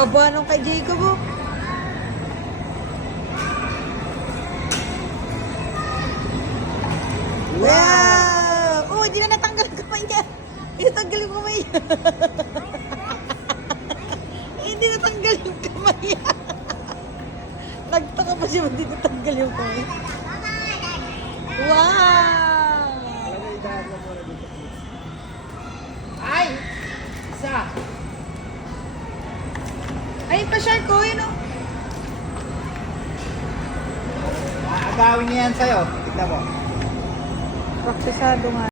Haba nung kay Jacob, oh. Wow! Oh, hindi na natanggal ang kamay niya. Hindi natanggal yung kamay niya. Hindi natanggal yung kamay niya. Nagtaka pa siya, hindi natanggal yung kamay. Wow! Ay! Isa! Ay, pa-shark ko, yun, oh. Agawin niya yan sa'yo. Tignan mo. Praksisado nga.